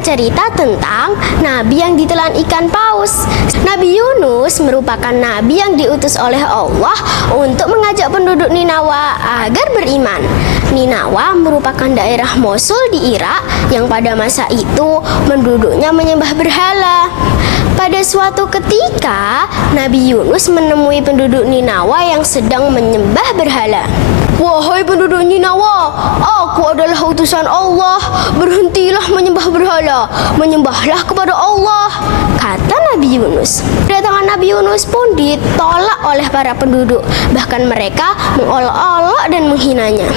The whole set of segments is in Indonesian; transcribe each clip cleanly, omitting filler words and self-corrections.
bercerita tentang nabi yang ditelan ikan paus. Nabi Yunus merupakan nabi yang diutus oleh Allah untuk mengajak penduduk Ninawa agar beriman. Ninawa merupakan daerah Mosul di Irak yang pada masa itu penduduknya menyembah berhala. Pada suatu ketika, Nabi Yunus menemui penduduk Ninawa yang sedang menyembah berhala. "Wahai penduduk Ninawa, aku adalah utusan Allah. Berhentilah menyembah berhala, menyembahlah kepada Allah," kata Nabi Yunus. Kedatangan Nabi Yunus pun ditolak oleh para penduduk. Bahkan mereka mengolok-olok dan menghinanya.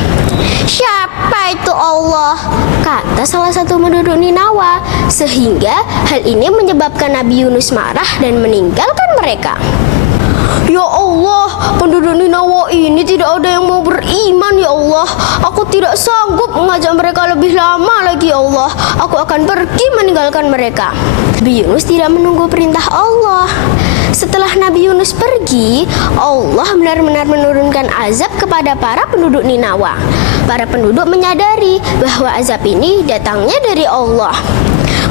"Siapa itu Allah?" kata salah satu penduduk Ninawa. Sehingga hal ini menyebabkan Nabi Yunus marah dan meninggalkan mereka. "Ya Allah, penduduk Ninawa ini tidak ada yang mau beriman, ya Allah. Aku tidak sanggup mengajak mereka lebih lama lagi, ya Allah. Aku akan pergi meninggalkan mereka." Nabi Yunus tidak menunggu perintah Allah. Setelah Nabi Yunus pergi, Allah benar-benar menurunkan azab kepada para penduduk Ninawa. Para penduduk menyadari bahwa azab ini datangnya dari Allah.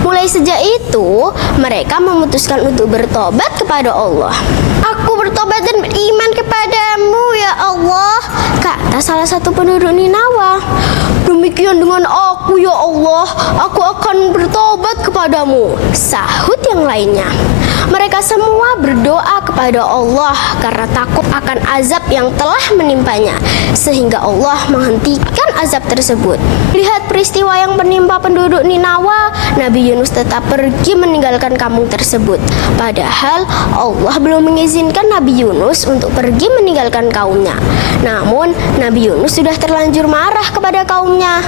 Mulai sejak itu, mereka memutuskan untuk bertobat kepada Allah. "Aku bertobat dan beriman kepadamu, ya Allah," kata salah satu penduduk Ninawa. "Demikian dengan aku, ya Allah, aku akan bertobat kepadamu," sahut yang lainnya. Mereka semua berdoa kepada Allah karena takut akan azab yang telah menimpanya, sehingga Allah menghentikan azab tersebut. Lihat peristiwa yang menimpa penduduk Ninawa, Nabi Yunus tetap pergi meninggalkan kampung tersebut. Padahal Allah belum mengizinkan Nabi Yunus untuk pergi meninggalkan kaumnya. Namun Nabi Yunus sudah terlanjur marah kepada kaumnya.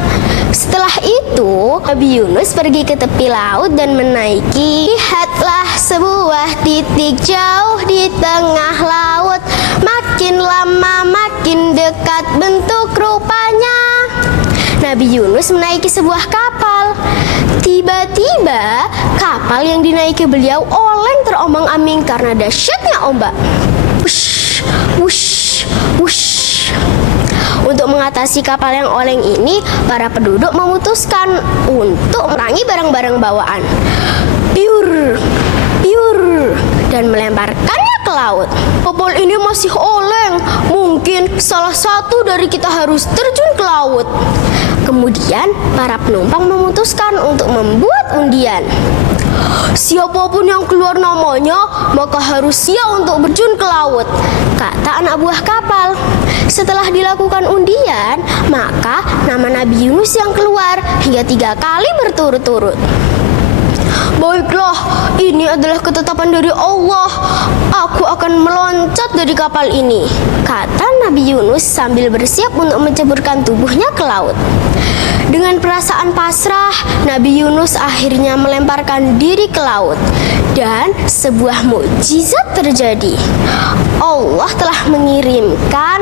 Setelah itu, Nabi Yunus pergi ke tepi laut dan menaiki. Lihatlah sebuah titik jauh di tengah laut. Makin lama makin dekat bentuk rupanya. Nabi Yunus menaiki sebuah kapal. Tiba-tiba kapal yang dinaiki beliau oleng terombang-ambing karena dahsyatnya ombak. Wush, wush, wush. Untuk mengatasi kapal yang oleng ini, para penduduk memutuskan untuk merangi barang-barang bawaan. Piur, piur, dan melemparkannya ke laut. "Kapal ini masih oleng, mungkin salah satu dari kita harus terjun ke laut." Kemudian para penumpang memutuskan untuk membuat undian. "Siapapun yang keluar namanya, maka harus siap untuk terjun ke laut," kata anak buah kapal. Setelah dilakukan undian, maka nama Nabi Yunus yang keluar hingga 3 kali berturut-turut. "Baiklah, ini adalah ketetapan dari Allah. Aku akan meloncat dari kapal ini," kata Nabi Yunus sambil bersiap untuk menceburkan tubuhnya ke laut. Dengan perasaan pasrah, Nabi Yunus akhirnya melemparkan diri ke laut. Dan sebuah mukjizat terjadi. Allah telah mengirimkan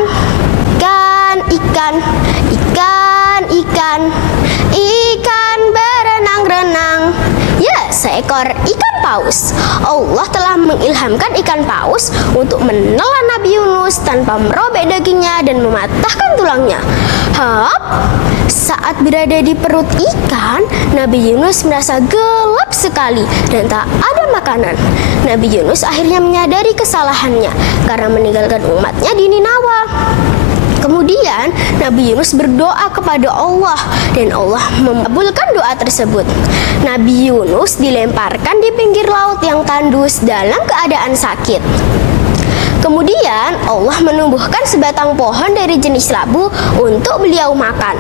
ikan berenang-renang. Ya, seekor ikan paus. Allah telah mengilhamkan ikan paus untuk menelan Nabi Yunus tanpa merobek dagingnya dan mematahkan tulangnya. Saat berada di perut ikan, Nabi Yunus merasa gelap sekali dan tak ada makanan. Nabi Yunus akhirnya menyadari kesalahannya karena meninggalkan umatnya di Ninawa. Kemudian Nabi Yunus berdoa kepada Allah dan Allah mengabulkan doa tersebut. Nabi Yunus dilemparkan di pinggir laut yang tandus dalam keadaan sakit. Kemudian Allah menumbuhkan sebatang pohon dari jenis labu untuk beliau makan.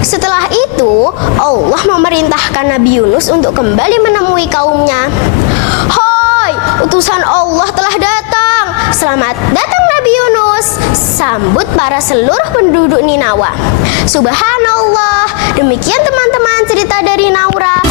Setelah itu Allah memerintahkan Nabi Yunus untuk kembali menemui kaumnya. "Hai, utusan Allah telah datang. Selamat datang Nabi Yunus," sambut para seluruh penduduk Ninawa. Subhanallah. Demikian teman-teman cerita dari Naura.